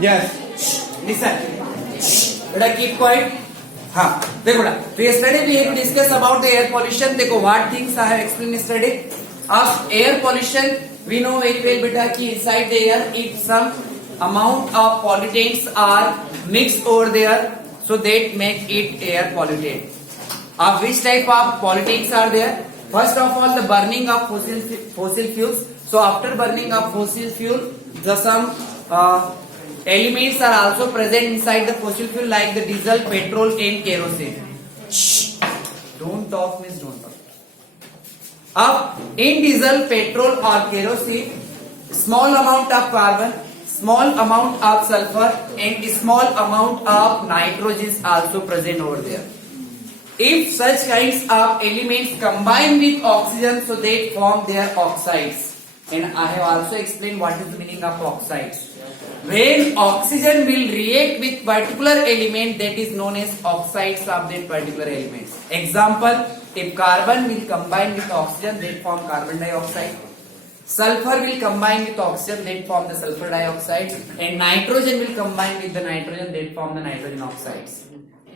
Yes. Listen. बेटा keep quiet. हाँ देखो बेटा, तो yesterday we have discussed about the air pollution. देखो what things I have explained yesterday. Of air pollution we know very well बेटा कि inside the air if some amount of pollutants are mixed over there, so that make it air polluted. Of which type of pollutants are there? First of all, the burning of fossil fuels. So after burning of fossil fuel, the some elements are also present inside the fossil fuel like the diesel, petrol and kerosene. Shh. Don't talk means don't talk. Up in diesel, petrol or kerosene, small amount of carbon, small amount of sulfur and small amount of nitrogen is also present over there. If such kinds of elements combine with oxygen, so they form their oxides. And I have also explained what is the meaning of oxides. When oxygen will react with particular element, that is known as oxides of that particular elements. Example, if carbon will combine with oxygen, they form carbon dioxide. Sulfur will combine with oxygen, they form the sulfur dioxide. And nitrogen will combine with the nitrogen, they form the nitrogen oxides.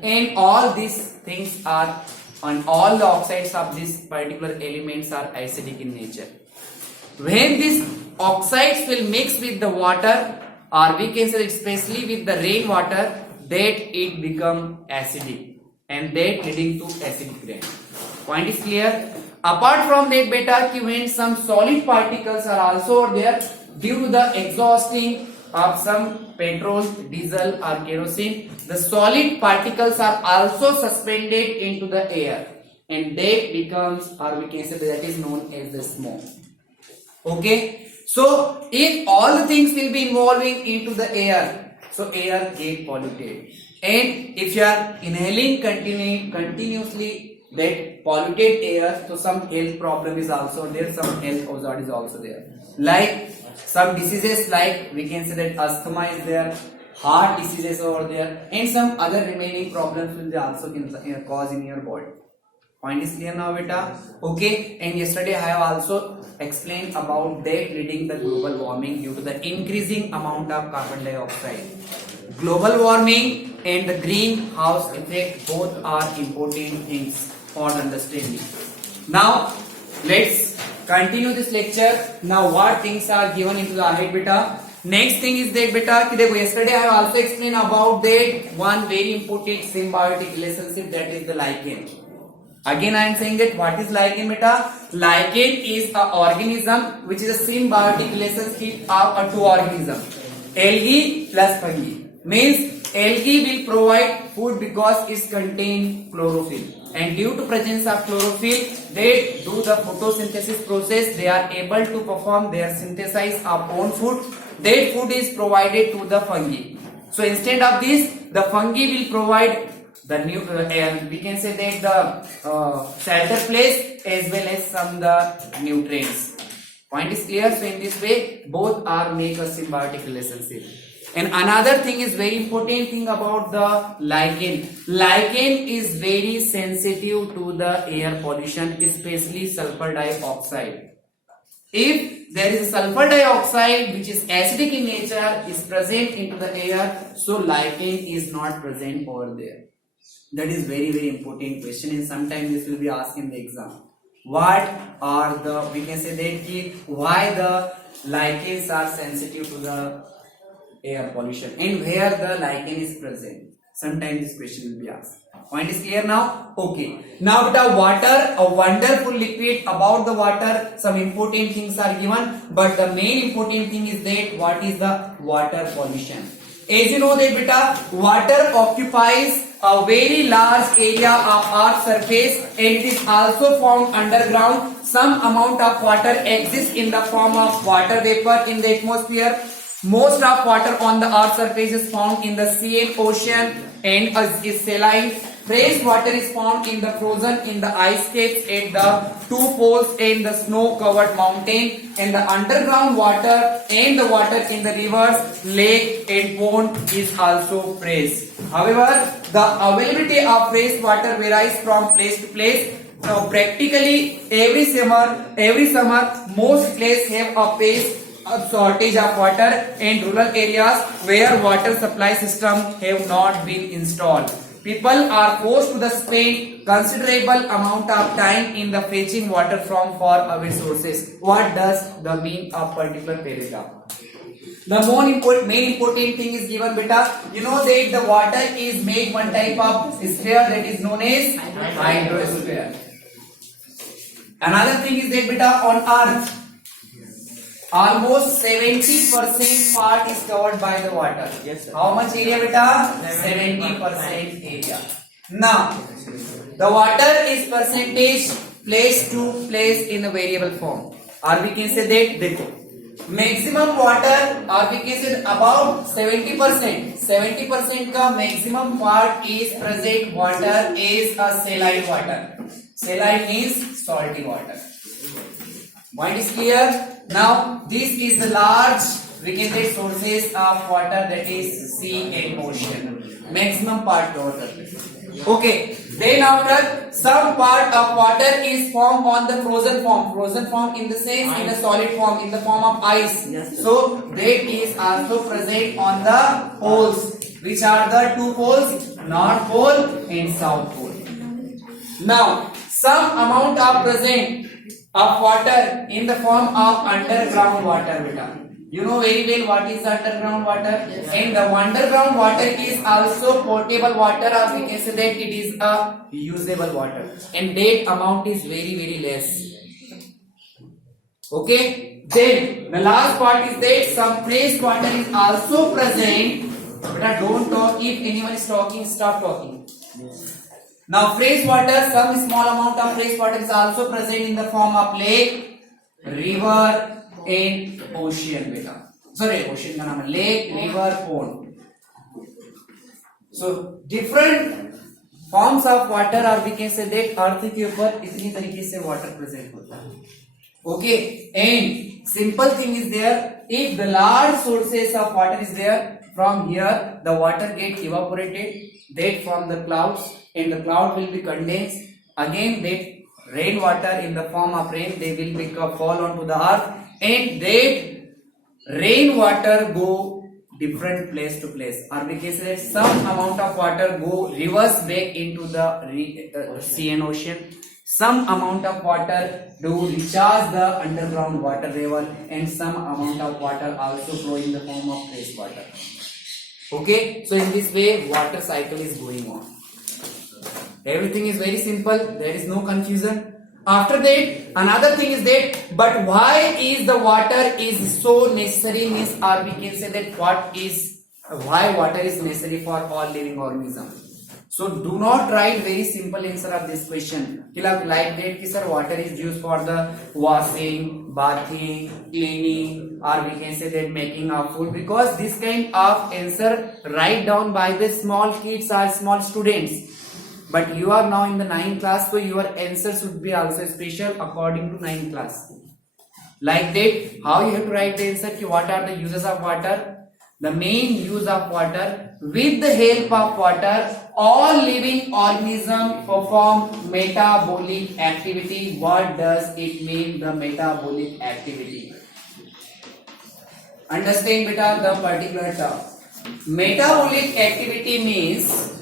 And all these things are, and all the oxides of these particular elements are acidic in nature. When these oxides will mix with the water, or we can say especially with the rainwater, that it become acidic and that leading to acidic rain. Point is clear? Apart from that beta, when some solid particles are also there due to the exhausting of some petrol, diesel or kerosene, the solid particles are also suspended into the air and that becomes, or we can say that is known as the smoke. Okay, so if all the things will be involving into the air, so air get polluted, and if you are inhaling continuously that polluted air, so some health problem is also there, some health hazard is also there, like some diseases like we can say that asthma is there, heart diseases over there, and some other remaining problems will be also cause in your body. Point is clear now beta? Okay, and yesterday I have also explained about that leading the global warming due to the increasing amount of carbon dioxide. Global warming and the greenhouse effect both are important things for understanding. Now let's continue this lecture. Now what things are given into the ahead beta? Next thing is that beta, yesterday I have also explained about that one very important symbiotic relationship, that is the lichen. Again I am saying that what is lichen beta? Lichen is an organism which is a symbiotic relationship of two organisms, algae plus fungi. Means algae will provide food because it contains chlorophyll, and due to presence of chlorophyll, they do the photosynthesis process. They are able to perform their synthesis of own food. That food is provided to the fungi. So instead of this, the fungi will provide the new we can say that the shelter place as well as some the nutrients. Point is clear? So in this way, both are make a symbiotic relationship. And another thing is very important thing about the lichen. Lichen is very sensitive to the air pollution, especially sulfur dioxide. If there is sulfur dioxide which is acidic in nature is present into the air, so lichen is not present over there. That is very important question, and sometimes this will be asked in the exam. What are the, we can say that why the lichens are sensitive to the air pollution and where the lichen is present? Sometimes this question will be asked. Point is clear now? Okay. Now the water, a wonderful liquid. About the water, some important things are given, but the main important thing is that what is the water pollution. As you know that beta, water occupies a very large area of Earth's surface and it is also found underground. Some amount of water exists in the form of water vapor in the atmosphere. Most of water on the Earth's surface is found in the sea and ocean and is saline. Fresh water is found in the frozen in the ice caps at the two poles and the snow-covered mountain, and the underground water and the water in the rivers, lake and pond is also fresh. However, the availability of fresh water varies from place to place. Now, practically every summer, most places have a of shortage of water in rural areas where water supply system have not been installed. People are forced to spend considerable amount of time in the fetching water from far away sources. What does the mean of particular paragraph? The main important thing is given, beta. You know that the water is made one type of sphere that is known as hydrosphere. Another thing is that, beta, on Earth, almost 70% part is covered by the water. Yes, sir. How much area, beta? 70% area. Now, the water is percentage place to place in a variable form. Or we can say that, देखो, maximum water, or we can say about 70%. 70% का maximum part is present water is a saline water. Saline means salty water. Point is clear? Now, this is the large, we can say, sources of water, that is sea and ocean. Maximum part covered. Okay. Then after, some part of water is formed on the frozen form. Frozen form in the sense, in a solid form, in the form of ice. Yes, So that is also present on the poles. Which are the two poles? North pole and south pole. Now, some amount of present of water in the form of underground water, beta. You know very well what is underground water. Yes. And the underground water is also potable water, or we can say that it is a usable water. And that amount is very, very less. Okay. Then the last part is that some fresh water is also present. But don't talk. If anyone is talking, stop talking. Now fresh water, some small amount of fresh water is also present in the form of lake, river and ocean, beta. Sorry, ocean का नाम है lake, river, pond. So different forms of water, or we can say that earth के ऊपर इतनी तरीके से water present होता है. Okay, and simple thing is there. If the large sources of water is there, from here the water get evaporated, that from the clouds, and the cloud will be condensed. Again, that rainwater in the form of rain, they will fall onto the earth, and that rainwater go different place to place, or we can say that some amount of water go reverse back into the sea and ocean. Some amount of water do recharge the underground water level, and some amount of water also flow in the form of fresh water. Okay, so in this way water cycle is going on. Everything is very simple, there is no confusion. After that, another thing is that, but why is the water is so necessary, means, or we can say that why water is necessary for all living organisms. So do not write very simple answer of this question. Like that, ki sir, water is used for the washing, bathing, cleaning, or we can say that making of food, because this kind of answer write down by the small kids or small students. But you are now in the 9th class, so your answer should be also special according to 9th class. Like that, how you have to write the answer? What are the uses of water? The main use of water, with the help of water, all living organisms perform metabolic activity. What does it mean, the metabolic activity? Understand, beta, the particular term. Metabolic activity means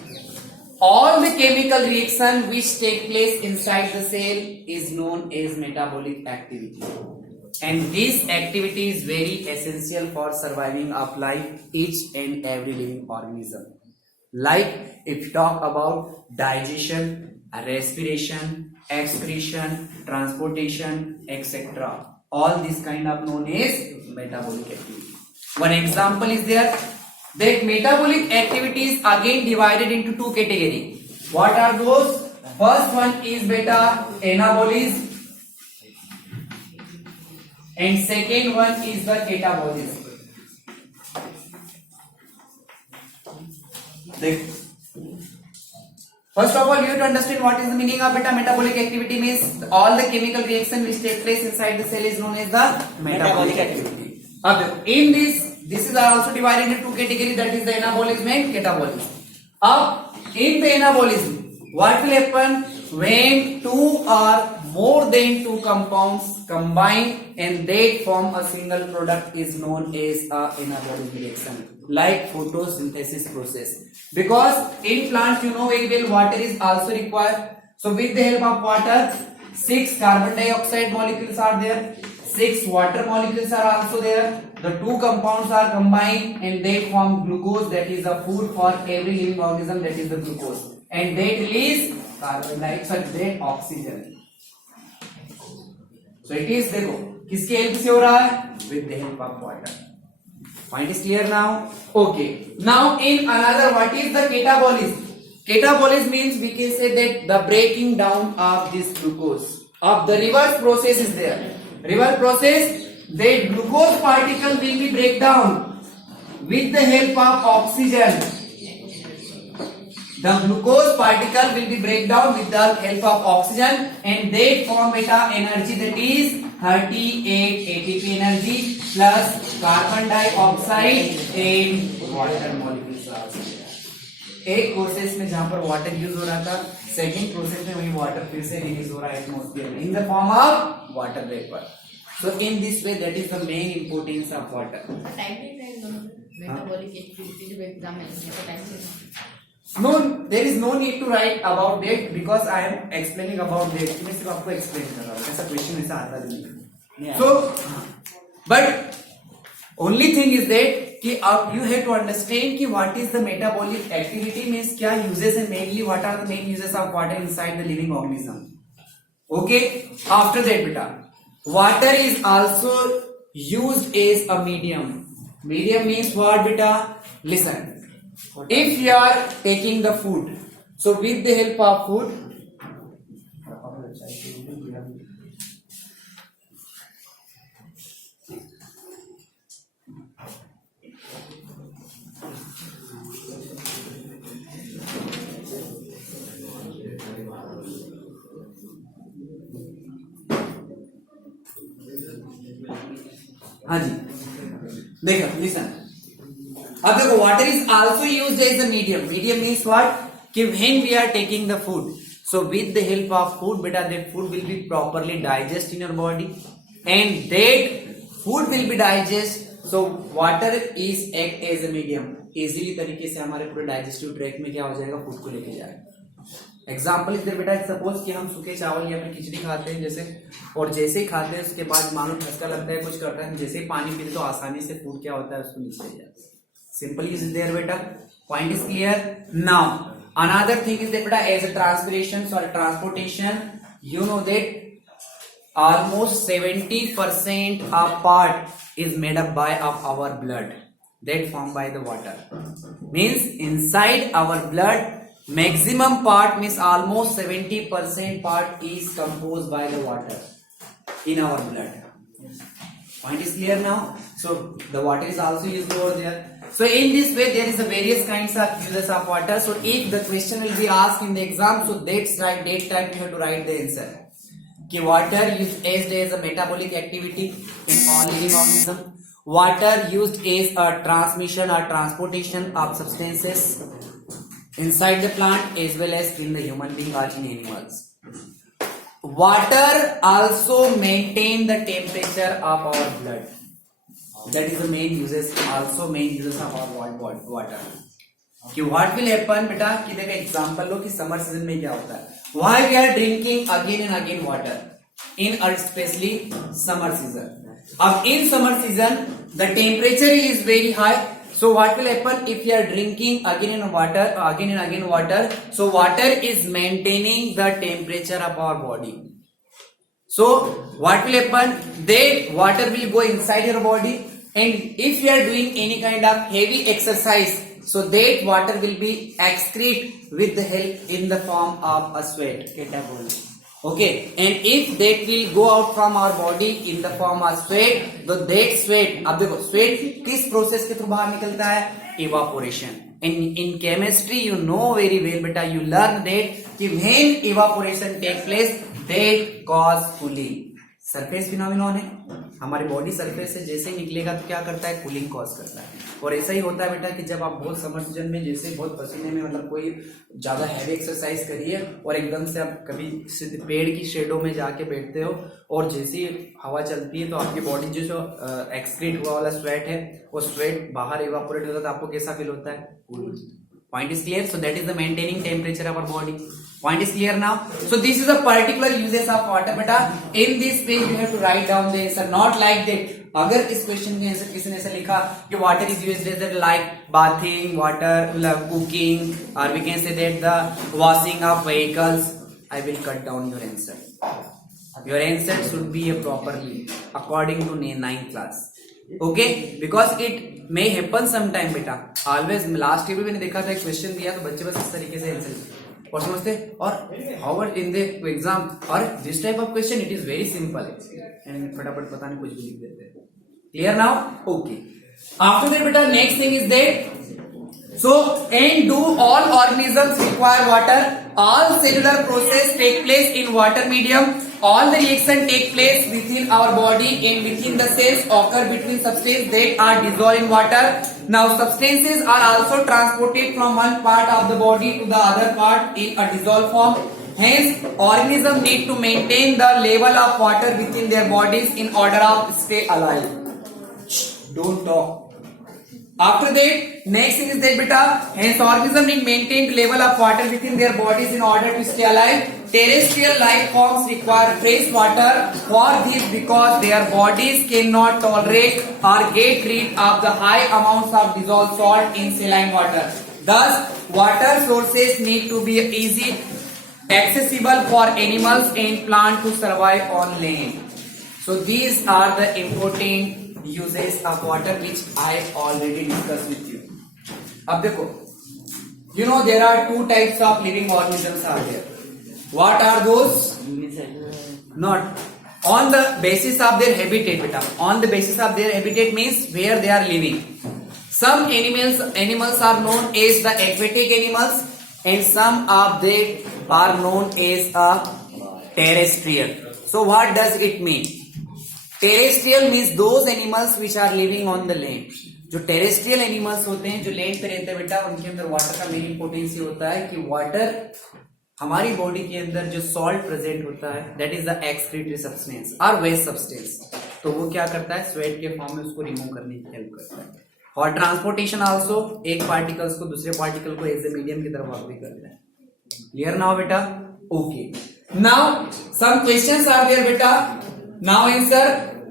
all the chemical reaction which take place inside the cell is known as metabolic activity. And this activity is very essential for surviving of life, each and every living organism. Like if you talk about digestion, respiration, excretion, transportation, etc. All this kind of known as metabolic activity. One example is there, that metabolic activity is again divided into two categories. What are those? First one is beta anabolism, and second one is the catabolism. First of all, you have to understand what is the meaning of beta metabolic activity. Means all the chemical reaction which take place inside the cell is known as the metabolic activity. In this is also divided into two categories, that is the anabolism and catabolism. In the anabolism, what will happen when two or more than two compounds combine and they form a single product is known as a anaerobic reaction, like photosynthesis process. Because in plants, you know very well, water is also required. So with the help of water, 6 carbon dioxide molecules are there, 6 water molecules are also there. The two compounds are combined and they form glucose, that is the food for every living organism, that is the glucose. And they release carbon dioxide, that oxygen. So it is, देखो किसके help से हो रहा है? With the help of water. Point is clear now? Okay. Now in another, what is the catabolism? Catabolism means we can say that the breaking down of this glucose. Of the reverse process is there. Reverse process, the glucose particle will be break down with the help of oxygen. The glucose particle will be break down with the help of oxygen and they form beta energy, that is 38 ATP energy plus carbon dioxide and water molecules are also there. एक process में जहां पर water use हो रहा था, second process में वही water फिर से रिलीज हो रहा है एटमॉस्फेयर में in the form of water vapour. So in this way, that is the main importance of water. Metabolic activity to examine. No, there is no need to write about that because I am explaining about that. मैं सिर्फ आपको explain कर रहा हूँ. ऐसा question ऐसा आता नहीं. So, but only thing is that कि आप you have to understand कि what is the metabolic activity means क्या uses and mainly what are the main uses of water inside the living organism. Okay, after that beta, water is also used as a medium. Medium means what beta? Listen. If you are taking the food, so with the help of food, हाँ जी देखो listen. अब देखो water is also used as a medium. Medium means what? कि when we are taking the food, so with the help of food, beta, that food will be properly digest in your body, and that food will be digest. So water is act as a medium. Easily तरीके से हमारे पूरे digestive tract में क्या हो जाएगा? Food को लेके जाएगा. एग्जाम्पल इधर बेटा, सपोज कि हम सूखे चावल या फिर खिचड़ी खाते हैं जैसे, और जैसे ही खाते हैं उसके बाद मानो ठसका लगता है, कुछ करता है, जैसे ही पानी पीते तो आसानी से फूड क्या होता है उसको नीचे जाता है. Simple is there beta. Point is clear. Now another thing is that beta, as a transpiration or transportation, you know that almost 70% of part is made up by of our blood, that formed by the water. Means inside our blood, maximum part means almost 70% part is composed by the water in our blood. Point is clear now. So the water is also used over there. So in this way there is a various kinds of uses of water. So if the question will be asked in the exam, so that's right, that time you have to write the answer. कि water used as a metabolic activity in all living organisms. Water used as a transmission or transportation of substances inside the plant as well as in the human being or in animals. Water also maintain the temperature of our blood. That is the main uses, also main uses of our water. कि what will happen बेटा, कि देखो example लो कि summer season में क्या होता है. Why we are drinking again and again water in especially summer season. अब in summer season the temperature is very high. So what will happen if you are drinking again and again water? So water is maintaining the temperature of our body. So what will happen? That water will go inside your body, and if you are doing any kind of heavy exercise, so that water will be excrete with the help in the form of a sweat. Okay, and if that will go out from our body in the form of sweat, so that sweat, अब देखो sweat किस process के through बाहर निकलता है? Evaporation. In chemistry you know very well beta, you learn that कि when evaporation take place, that cause cooling. Surface phenomenon है, हमारी बॉडी सरफेस से जैसे ही निकलेगा तो क्या करता है, कूलिंग कॉज करता है। और ऐसा ही होता है बेटा कि जब आप बहुत समर सीजन में जैसे बहुत पसीने में मतलब कोई ज्यादा हैवी एक्सरसाइज करिए और एकदम से आप कभी पेड़ की शेडो में जाके बैठते हो और जैसे ही हवा चलती है तो आपकी बॉडी जो एक्सक्रीट हुआ वाला स्वेट है वो स्वेट बाहर इवापोरेट होता है तो आपको कैसा फील होता है, cool. Point is clear? So that is the maintaining temperature of our body. Point is clear now? So this is a particular uses of water beta. In this page you have to write down the answer. Not like that. अगर इस question के answer किसी ने ऐसा लिखा कि water is used as like bathing, water, cooking, or we can say that the washing of vehicles, I will cut down your answer. Your answer should be a properly according to 9th class. Okay, because it may happen sometime बेटा. Always last year भी मैंने देखा था एक question दिया तो बच्चे बस इस तरीके से आंसर और समझते और हाउ इन द एग्जाम और this type of question it is very simple and फटाफट पता नहीं कुछ भी लिख देते हैं. Clear now? Okay. After that बेटा next thing is that so and do all organisms require water, all cellular process take place in water medium, all the reaction take place within our body and within the cells occur between substances that are dissolved in water. Now substances are also transported from one part of the body to the other part in a dissolved form. Hence organisms need to maintain the level of water within their bodies in order of stay alive. Don't talk. After that, next thing is that beta, hence organisms need maintained level of water within their bodies in order to stay alive. Terrestrial life forms require fresh water for this because their bodies cannot tolerate or get rid of the high amounts of dissolved salt in saline water. Thus, water sources need to be easy accessible for animals and plants to survive on land. So these are the important uses of water which I already discussed with you. अब देखो, you know there are two types of living organisms are there. What are those? Not on the basis of their habitat, beta. On the basis of their habitat means where they are living. Some animals are known as the aquatic animals, and some of them are known as a terrestrial. So what does it mean? Terrestrial means those animals which are living on the land. जो terrestrial animals होते हैं जो land पे रहते हैं बेटा उनके अंदर वाटर का मेन इंपोर्टेंस ये होता है कि वाटर हमारी बॉडी के अंदर जो सॉल्ट प्रेजेंट होता है that is the excretory substance और वेस्ट सब्सटेंस, तो वो क्या करता है स्वेट के फॉर्म में उसको रिमूव करने की हेल्प करता है. और ट्रांसपोर्टेशन आल्सो एक पार्टिकल्स को दूसरे पार्टिकल को एज ए मीडियम की तरफ वर्क भी करता है. क्लियर नाउ बेटा? Okay. Now some questions are there बेटा. Now answer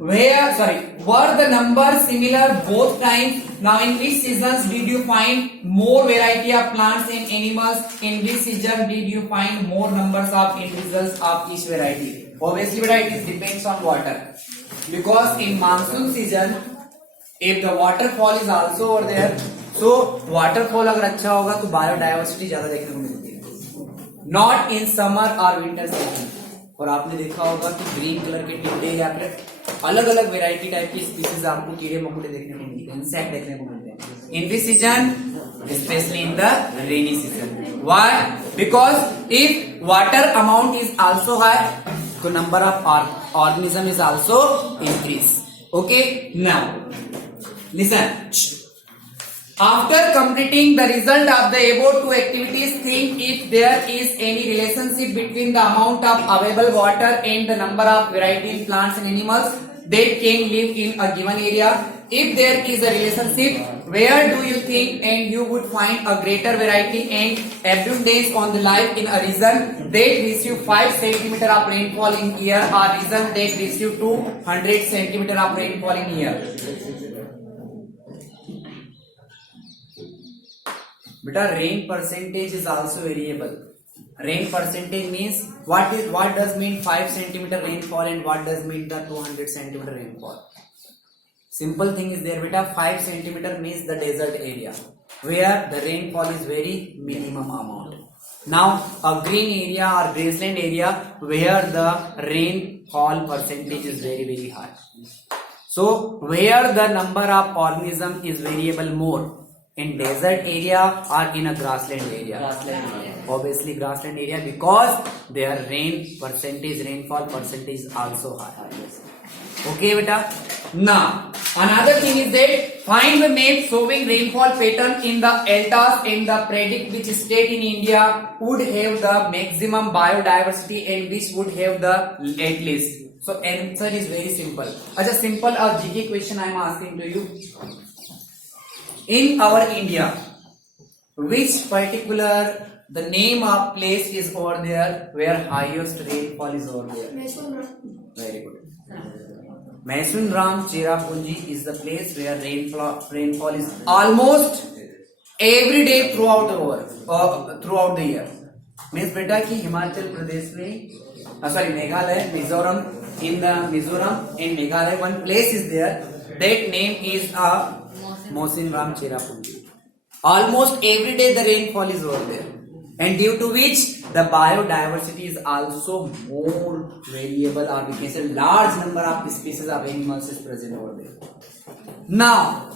were the numbers similar both times? Now in which seasons did you find more variety of plants and animals? In which season did you find more numbers of individuals of each variety? Obviously beta it depends on water, because in monsoon season if the waterfall is also over there, so waterfall अगर अच्छा होगा तो biodiversity ज्यादा देखने को मिलती है. Not in summer or winter season. और आपने देखा होगा कि ग्रीन कलर के टिड्डे या फिर अलग अलग वेराइटी टाइप की स्पीसीज आपको कीड़े मकोड़े देखने को मिलते हैं, इंसेक्ट देखने को मिलते हैं. In this season specially in the rainy season. Why? Because if water amount is also high तो number of organism is also increase. Okay. Now listen. After completing the result of the above two activities, think if there is any relationship between the amount of available water and the number of variety in plants and animals that can live in a given area. If there is a relationship, where do you think and you would find a greater variety and abundance on the life in a region that receive 5 cm of rainfall in year or region that receive 200 cm of rainfall in year? Beta, rain percentage is also variable. Rain percentage means what does mean 5 centimeter rainfall and what does mean the 200 centimeter rainfall. Simple thing is there beta. 5 centimeter means the desert area where the rainfall is very minimum amount. Now a green area or grassland area where the rainfall percentage is very high. So where the number of organism is variable more, In desert area or in a grassland area? Obviously grassland area, because their rainfall percentage is also high. Okay beta. Now another thing is that find the map showing rainfall pattern in the deltas and the predict which state in India would have the maximum biodiversity and which would have the at least. So answer is very simple. As a simple GK question I am asking to you. In our India, which particular the name of place is over there where highest rainfall is over there? Very good. Maisun-Ram Cherrapunji is the place where rainfall is almost every day throughout the year. Means beta ki Himachal Pradesh में Meghalaya, Mizoram, in the Mizoram and Meghalaya one place is there. That name is Maisun-Ram Cherrapunji. Almost every day the rainfall is over there, and due to which the biodiversity is also more variable, or we can say large number of species of animals is present over there. Now,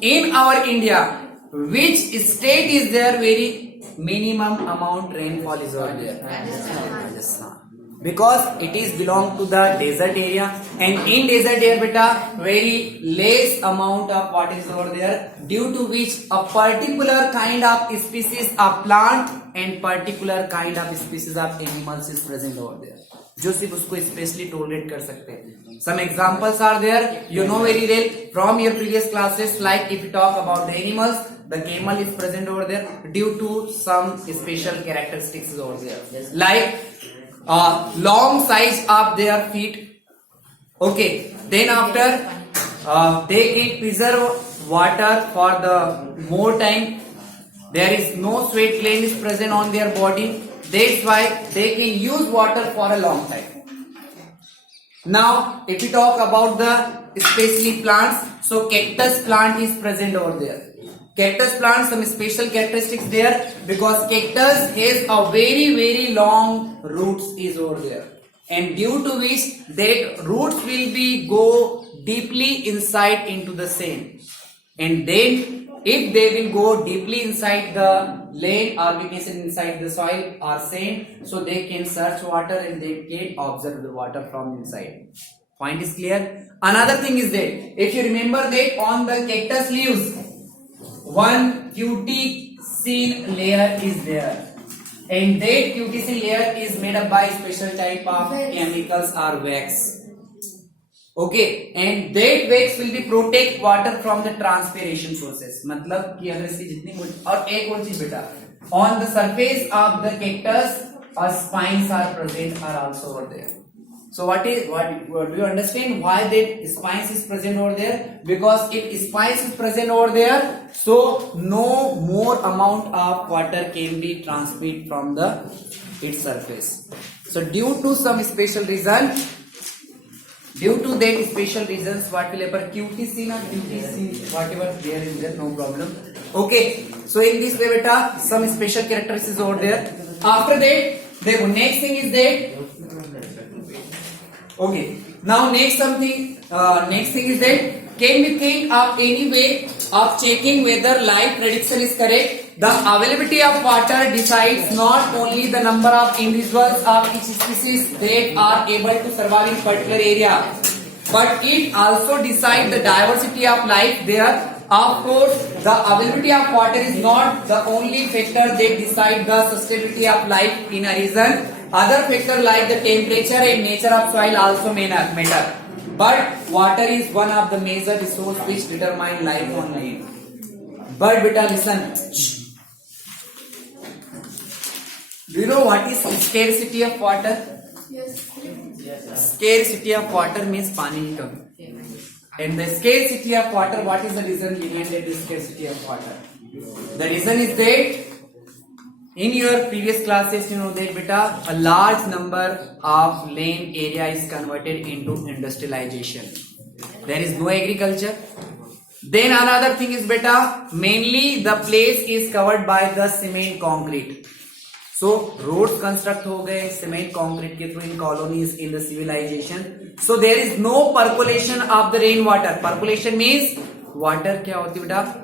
in our India, which state is there very minimum amount rainfall is over there? Rajasthan. Because it is belong to the desert area, and in desert area beta very less amount of what is over there, due to which a particular kind of species of plant and particular kind of species of animals is present over there, जो सिर्फ उसको specially tolerate कर सकते हैं. Some examples are there, you know very well from your previous classes. Like if you talk about the animals, the camel is present over there due to some special characteristics over there, like long size of their feet. Okay, then after they can preserve water for the more time. There is no sweat gland is present on their body. That's why they can use water for a long time. Now, if we talk about the especially plants, so cactus plant is present over there. Cactus plant, some special characteristics there, because cactus has a very long roots is over there, and due to which that roots will be go deeply inside into the sand, and then if they will go deeply inside the land, or we can say inside the soil or sand, so they can search water and they can observe the water from inside. Point is clear? Another thing is that if you remember that on the cactus leaves, one cuticle layer is there, and that cuticle layer is made up by special type of chemicals or wax. Okay, and that wax will be protect water from the transpiration process. मतलब कि अगर इसकी जितनी और एक और चीज बेटा, on the surface of the cactus, spines are present are also over there. So what do you understand why that spines is present over there? Because if spines is present over there, so no more amount of water can be transmitted from the its surface. So due to some special reason, due to that special reasons, what will happen? QTC, whatever there is there, no problem. Okay, so in this way beta, some special characteristics over there. After that, the next thing is that. Okay, now next thing is that, can we think of any way of checking whether life prediction is correct? The availability of water decides not only the number of individuals of each species that are able to survive in particular area, but it also decides the diversity of life there. Of course, the availability of water is not the only factor that decides the sustainability of life in a region. Other factors like the temperature and nature of soil also matter. But water is one of the major resources which determine life on land. But beta, listen. Do you know what is scarcity of water? Yes. Scarcity of water means pani kam. And the scarcity of water, what is the reason behind the scarcity of water? The reason is that in your previous classes, you know that beta, a large number of land area is converted into industrialization. There is no agriculture. Then another thing is beta, mainly the place is covered by the cement concrete. So roads construct हो गए cement concrete के through in colonies in the civilization. So there is no percolation of the rainwater. Percolation means water क्या होती है बेटा?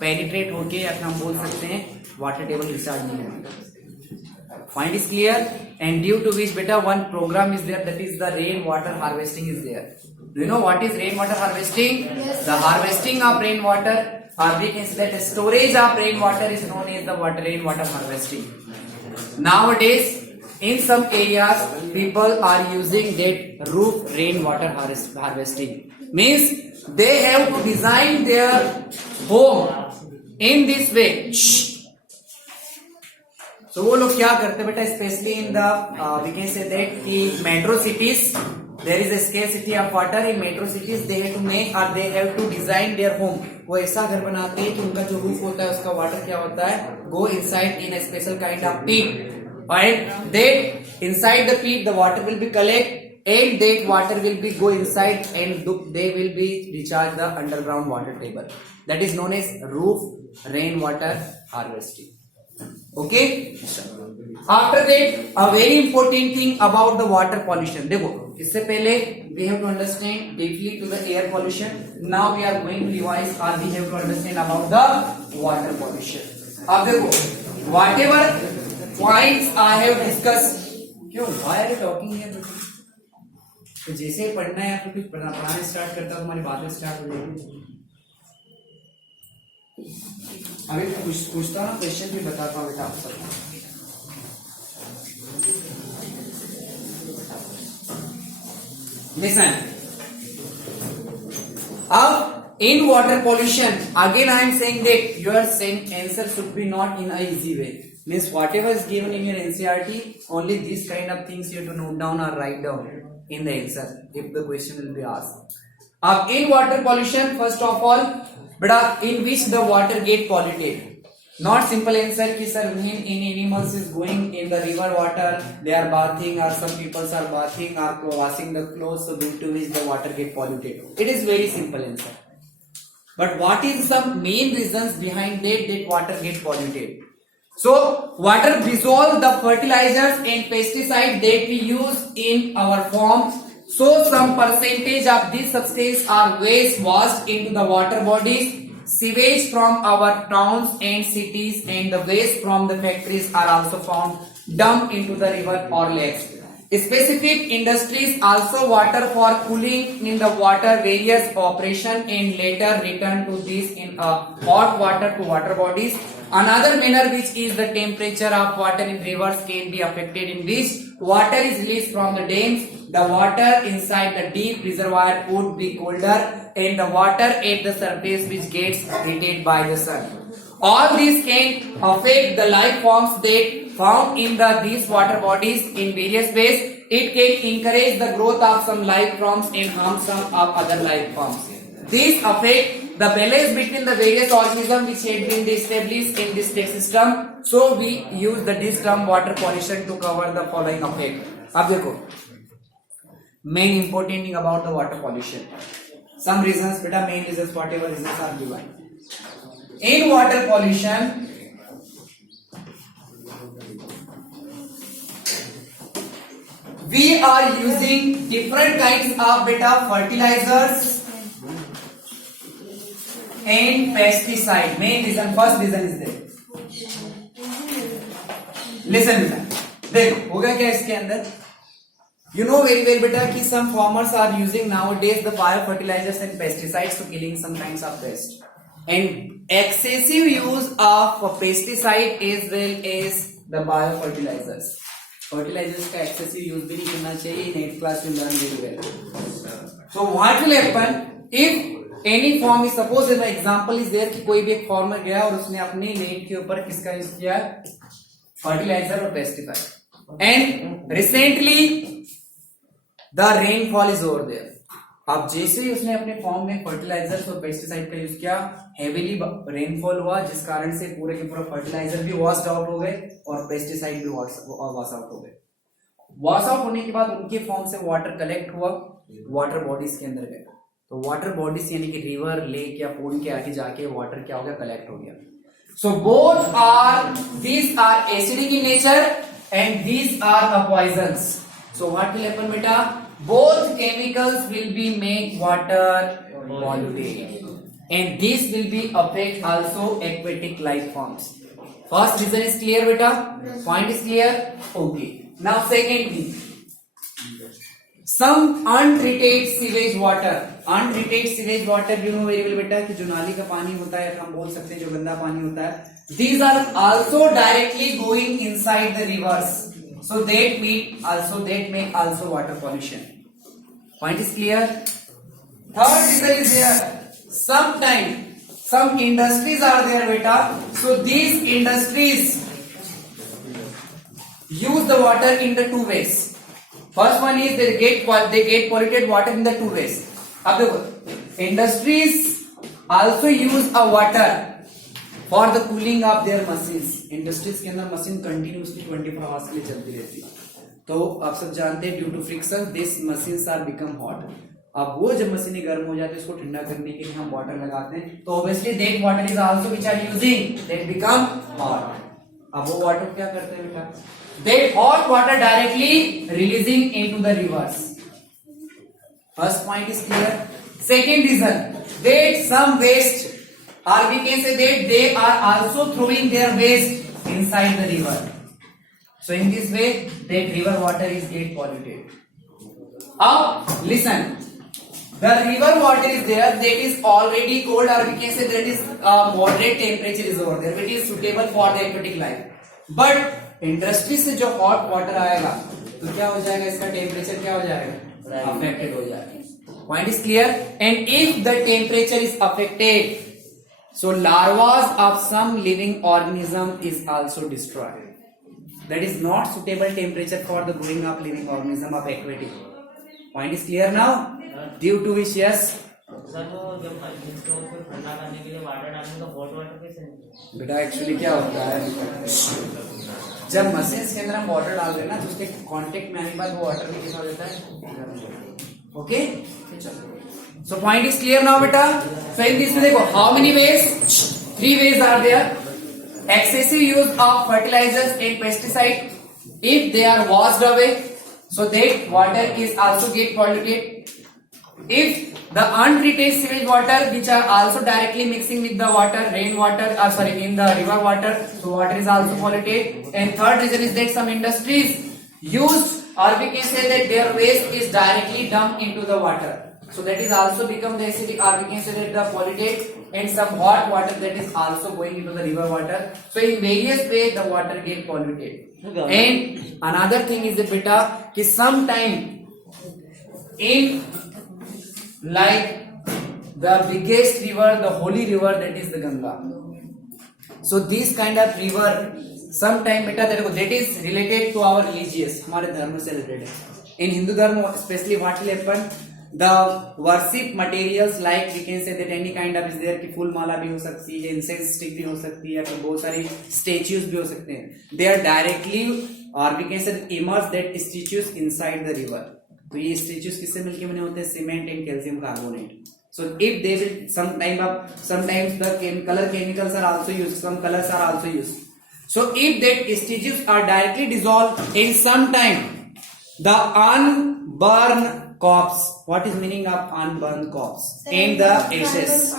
Penetrate होके या हम बोल सकते हैं वाटर टेबल रिचार्ज नहीं होगा। Point is clear and due to which बेटा one program is there that is the rain water harvesting is there. Do you know what is rain water harvesting? The harvesting of rain water or we can say that storage of rain water is known as the rain water harvesting. Nowadays in some areas people are using that roof rain water harvesting, means they have to design their home in this way. So वो लोग क्या करते हैं बेटा, specially in the we can say that कि metro cities there is a scarcity of water in metro cities, they have to make or they have to design their home. वो ऐसा घर बनाते हैं कि उनका जो रूफ होता है उसका वाटर क्या होता है, go inside in a special kind of pit, and that inside the pit the water will be collect and that water will be go inside and they will be recharge the underground water table. That is known as roof rain water harvesting. Okay. After that, a very important thing about the water pollution. देखो इससे पहले we have to understand deeply to the air pollution. Now we are going to revise or we have to understand about the water pollution. अब देखो whatever points I have discussed. क्यों? Why are you talking here? तो जैसे पढ़ना है आपको कुछ पढ़ाना स्टार्ट करता हूँ, हमारी बातें स्टार्ट हो जाएगी। अभी पूछता हूँ क्वेश्चन भी बताता हूँ बेटा आप सबको। Listen. Now, in water pollution, again I am saying that your answer should be not in a easy way. Means whatever is given in your NCERT, only these kind of things you have to note down or write down in the answer if the question will be asked. In water pollution, first of all, but in which the water get polluted. Not simple answer कि sir in animals is going in the river water, they are bathing or some people are bathing or washing the clothes, so due to which the water get polluted. It is very simple answer. But what is some main reasons behind that water get polluted? So water dissolve the fertilizers and pesticides that we use in our farm. So some percentage of these substances are waste washed into the water bodies. Sewage from our towns and cities and the waste from the factories are also found dumped into the river or lakes. Specific industries also water for cooling in the water various operation and later return to this in a hot water to water bodies. Another manner which is the temperature of water in rivers can be affected in which water is released from the dams. The water inside the deep reservoir would be colder and the water at the surface which gets heated by the sun. All these can affect the life forms that found in these water bodies in various ways. It can encourage the growth of some life forms and harm some of other life forms. These affect the balance between the various organisms which had been established in this system. So we use this term water pollution to cover the following effect. अब देखो main important thing about the water pollution. Some reasons, beta, main reasons, whatever reasons are given. In water pollution, we are using different kinds of beta fertilizers and pesticide. Main reason, first reason is there. Listen beta, देखो होगा क्या इसके अंदर. You know very well beta कि some farmers are using nowadays the biofertilizers and pesticides to killing some kinds of pests. And excessive use of pesticide as well as the biofertilizers. Fertilizers का excessive use भी नहीं करना चाहिए. Next class will learn very well. So what will happen if any farm is, suppose an example is there कि कोई भी एक farmer गया और उसने अपने land के ऊपर किसका use किया, fertilizer और pesticide. And recently the rainfall is over there. अब जैसे ही उसने अपने फॉर्म में फर्टिलाइजर और पेस्टिसाइड का यूज किया, हेवीली रेनफॉल हुआ जिस कारण से पूरे के पूरा फर्टिलाइजर भी वॉश आउट हो गए और पेस्टिसाइड भी वॉश आउट हो गए. वॉश आउट होने के बाद उनके फॉर्म से वाटर कलेक्ट हुआ, वाटर बॉडीज के अंदर गया. तो वाटर बॉडीज यानी कि रिवर, लेक या पोन के आगे जाके वाटर क्या हो गया, कलेक्ट हो गया. So both are, these are acidic in nature and these are the poisons. So what will happen beta? Both chemicals will be make water polluted. and this will be affect also aquatic life forms. First reason is clear beta, point is clear. Okay, now second thing, some untreated sewage water. Untreated sewage water you know very well बेटा कि जो नाली का पानी होता है, हम बोल सकते हैं जो गंदा पानी होता है, these are also directly going inside the rivers, so that may also water pollution. Point is clear. Third reason is there, sometimes some industries are there beta, so these industries use the water in the two ways. First one is they get polluted water in the two ways. अब देखो, industries also use a water for the cooling of their machines. Industries के अंदर machine continuously 24 hours के लिए चलती रहती है, तो आप सब जानते हैं due to friction this machines are become hot. अब वो जब मशीनें गर्म हो जाती है, उसको ठंडा करने के लिए हम वाटर लगाते हैं, तो obviously that water is also which are using that become hot. अब वो वाटर क्या करते हैं बेटा, that hot water directly releasing into the rivers. First point is clear. Second reason, that some waste or we can say that they are also throwing their waste inside the river, so in this way that river water is get polluted. Now listen, the river water is there, that is already cold, or we can say that is moderate temperature is over there, which is suitable for the aquatic life. But industry से जो hot water आएगा, तो क्या हो जाएगा, इसका temperature क्या हो जाएगा, affected हो जाएगा. Point is clear. And if the temperature is affected, so larvae of some living organism is also destroyed. That is not suitable temperature for the growing up living organism of aquatic. Point is clear now. Due to which yes. Sir वो जब इसको ठंडा करने के लिए water डालने का hot water कैसे? बेटा एक्चुअली क्या होता है, जब मशीन के अंदर हम वाटर डाल रहे हैं ना, तो उसके कांटेक्ट में आने के बाद वो वाटर भी कैसा हो जाता है. Okay, so point is clear now beta. So in this में देखो, how many ways? 3 ways are there. Excessive use of fertilizers and pesticide, if they are washed away, so that water is also get polluted. If the untreated sewage water which are also directly mixing with the water, rain water, in the river water, so water is also polluted. And third reason is that some industries use, or we can say that their waste is directly dumped into the water, so that is also become the acidic, or we can say that the polluted, and some hot water that is also going into the river water. So in various ways the water get polluted. And another thing is that beta, कि sometime in like the biggest river, the holy river, that is the Ganga. So this kind of river sometime beta that is related to our religious, हमारे धर्म से related है. In Hindu धर्म especially what will happen, the worship materials like we can say that any kind of is there कि फूल माला भी हो सकती है, incense stick भी हो सकती है, या फिर बहुत सारी statues भी हो सकते हैं. They are directly, or we can say immerse that statues inside the river. तो ये statues किससे मिलके बने होते हैं, cement and calcium carbonate. So if they will sometimes the color chemicals are also used, some colors are also used. So if that statues are directly dissolved in some time, the unburned corpse, what is meaning of unburned corpse, and the ashes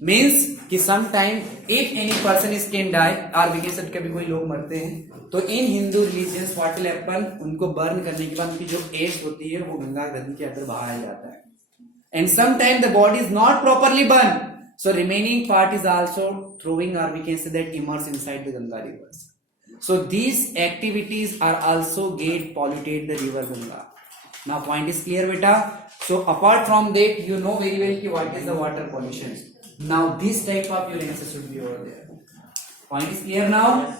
means कि sometime if any person is can die, or we can say कभी कोई लोग मरते हैं, तो in Hindu religions what will happen, उनको burn करने के बाद उनकी जो ash होती है वो गंगा नदी के अंदर बहाया जाता है. And sometime the body is not properly burned, so remaining part is also throwing, or we can say that immersed inside the Ganga rivers. So these activities are also get polluted the river Ganga. Now point is clear beta. So apart from that, you know very well ki what is the water pollution. Now this type of your answer should be over there. Point is clear now.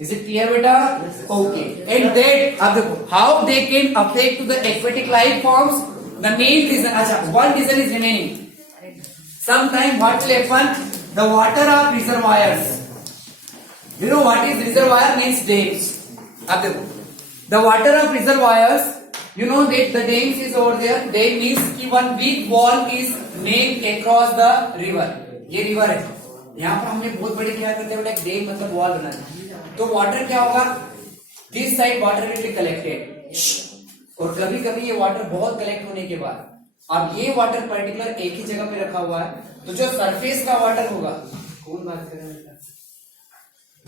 Is it clear beta? Okay. And that अब देखो how they can affect to the aquatic life forms. The main reason, one reason is remaining. Sometime what will happen? The water of reservoirs. You know what is reservoir means dams. अब देखो, the water of reservoirs, you know that the dams is over there. Dam means कि one big wall is made across the river. ये river है. यहाँ पर हमने बहुत बड़े क्या करते हैं, एक dam मतलब wall बना दिया. तो water क्या होगा? This side water will be collected. और कभी कभी ये वाटर बहुत कलेक्ट होने के बाद अब ये वाटर पर्टिकुलर एक ही जगह पे रखा हुआ है, तो जो सरफेस का वाटर होगा, कौन बात कर रहा है?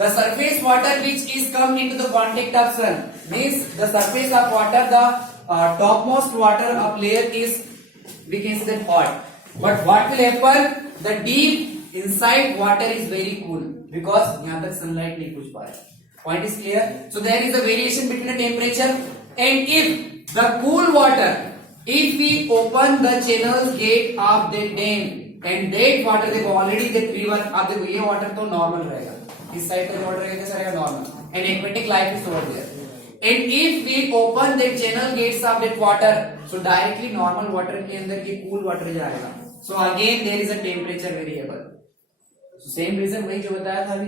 The surface water which is come into the contact of sun means the surface of water, the topmost water of layer is, we can say that hot. But what will happen? The deep inside water is very cool because यहाँ तक sunlight नहीं पूछ पा रहा. Point is clear? So there is a variation between the temperature, and if the cool water, if we open the channels gate of the dam and that water, देखो already that river, आप देखो ये water तो normal रहेगा. इस side का water रहेगा कैसा रहेगा? Normal. And aquatic life is over there. And if we open that channel gates of that water, so directly normal water के अंदर ये कूल वाटर जाएगा. So again there is a temperature variable. Same reason वही जो बताया था अभी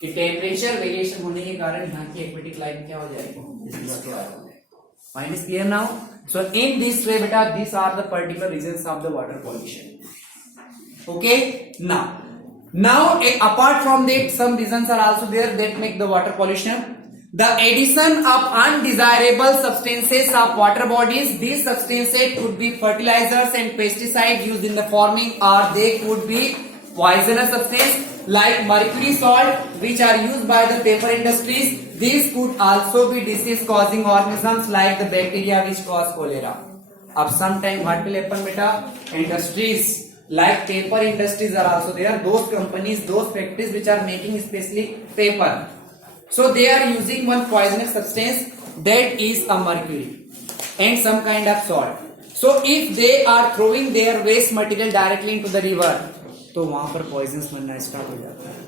कि टेम्परेचर वेरिएशन होने के कारण यहाँ की एक्वेटिक लाइफ क्या हो जाएगी? Point is clear now. So in this way बेटा, this are the particular reasons of the water pollution. Okay, Now, apart from that, some reasons are also there that make the water pollution. The addition of undesirable substances of water bodies. These substances could be fertilizers and pesticides used in the farming, or they could be poisonous substances like mercury salt, which are used by the paper industries. These could also be disease-causing organisms like the bacteria which cause cholera. Of sometime what will happen, beta? Industries like paper industries are also there. Those companies, those factories which are making especially paper, so they are using one poisonous substance, that is a mercury and some kind of salt. So if they are throwing their waste material directly into the river, तो वहां पर poisons बनना start हो जाता है.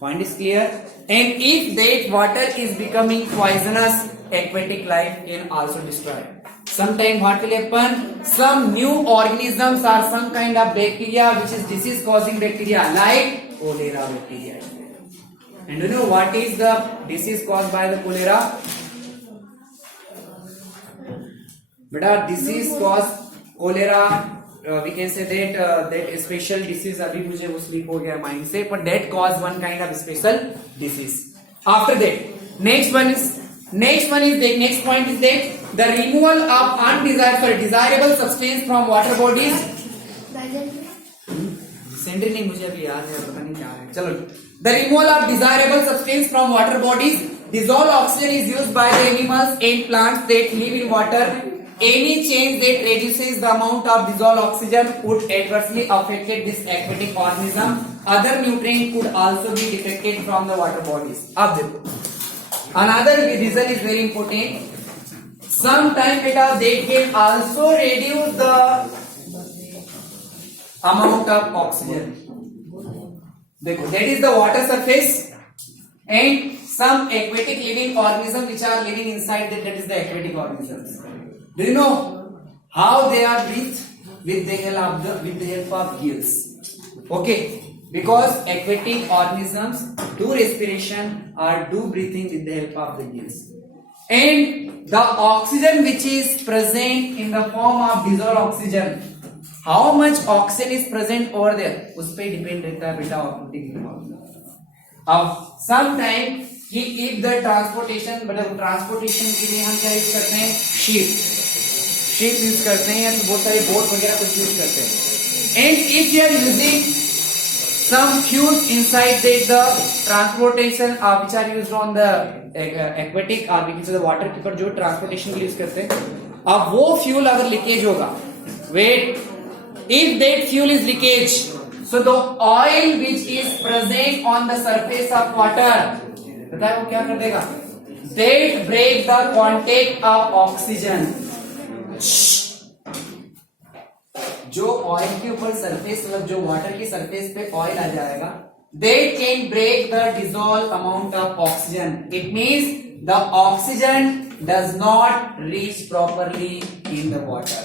Point is clear? And if that water is becoming poisonous, aquatic life can also destroy. Sometime what will happen? Some new organisms or some kind of bacteria which is disease causing bacteria like cholera bacteria. And you know what is the disease caused by the cholera? Beta, disease caused cholera, we can say that that special disease, अभी मुझे वो slip हो गया mind से, but that cause one kind of special disease. After that, next next point is that the removal of desirable substance from water bodies. Centre नहीं मुझे अभी याद है, पता नहीं क्या है. चलो, the removal of desirable substance from water bodies. Dissolved oxygen is used by the animals and plants that live in water. Any change that reduces the amount of dissolved oxygen would adversely affect this aquatic organism. Other nutrients could also be defected from the water bodies. अब देखो, another reason is very important. Sometimes they can also reduce the amount of oxygen. देखो, that is the water surface and some aquatic living organisms which are living inside that is the aquatic organisms. Do you know how they are breathed? With the help of gills. Okay, because aquatic organisms do respiration or do breathing with the help of the gills. And the oxygen which is present in the form of dissolved oxygen, how much oxygen is present over there, उस पे depend रहता है बेटा aquatic. अब sometime if the transportation, मतलब transportation के लिए हम क्या यूज करते हैं? शिप यूज करते हैं, या तो बहुत सारी बोट वगैरह कुछ यूज करते हैं. And if you are using some fuels inside the transportation which are used on the aquatic or we can say the water के ऊपर जो ट्रांसपोर्टेशन के लिए यूज करते हैं, अब वो फ्यूल अगर लीकेज होगा, wait, if that fuel is leakage, so the oil which is present on the surface of water, पता है वो क्या कर देगा? That break the contact of oxygen. जो ऑयल के ऊपर सरफेस, मतलब जो वाटर की सरफेस पे ऑयल आ जाएगा, they can break the dissolved amount of oxygen. It means the oxygen does not reach properly in the water.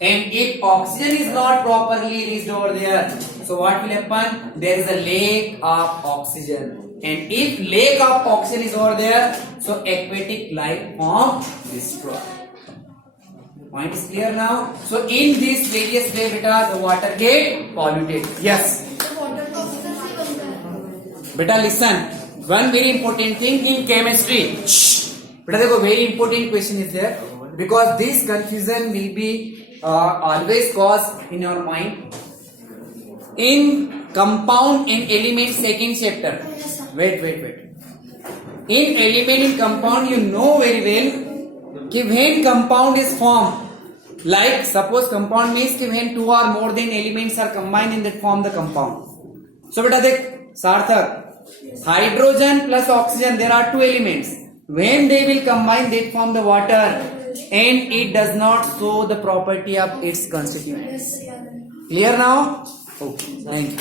And if oxygen is not properly reached over there, so what will happen? There is a lack of oxygen. And if lack of oxygen is over there, so aquatic life form destroyed. Point is clear now. So in this various way, beta, the water get polluted. Yes. Beta, listen. One very important thing in chemistry. Beta, देखो, very important question is there, because this confusion will be always cause in your mind. In compound in element second chapter. Wait. In element in compound, you know very well कि when compound is formed, like suppose compound means कि when two or more than elements are combined and that form the compound. So बेटा देख सार्थक, hydrogen plus oxygen, there are two elements. When they will combine, they form the water, and it does not show the property of its constituents. Clear now? Okay, thank you.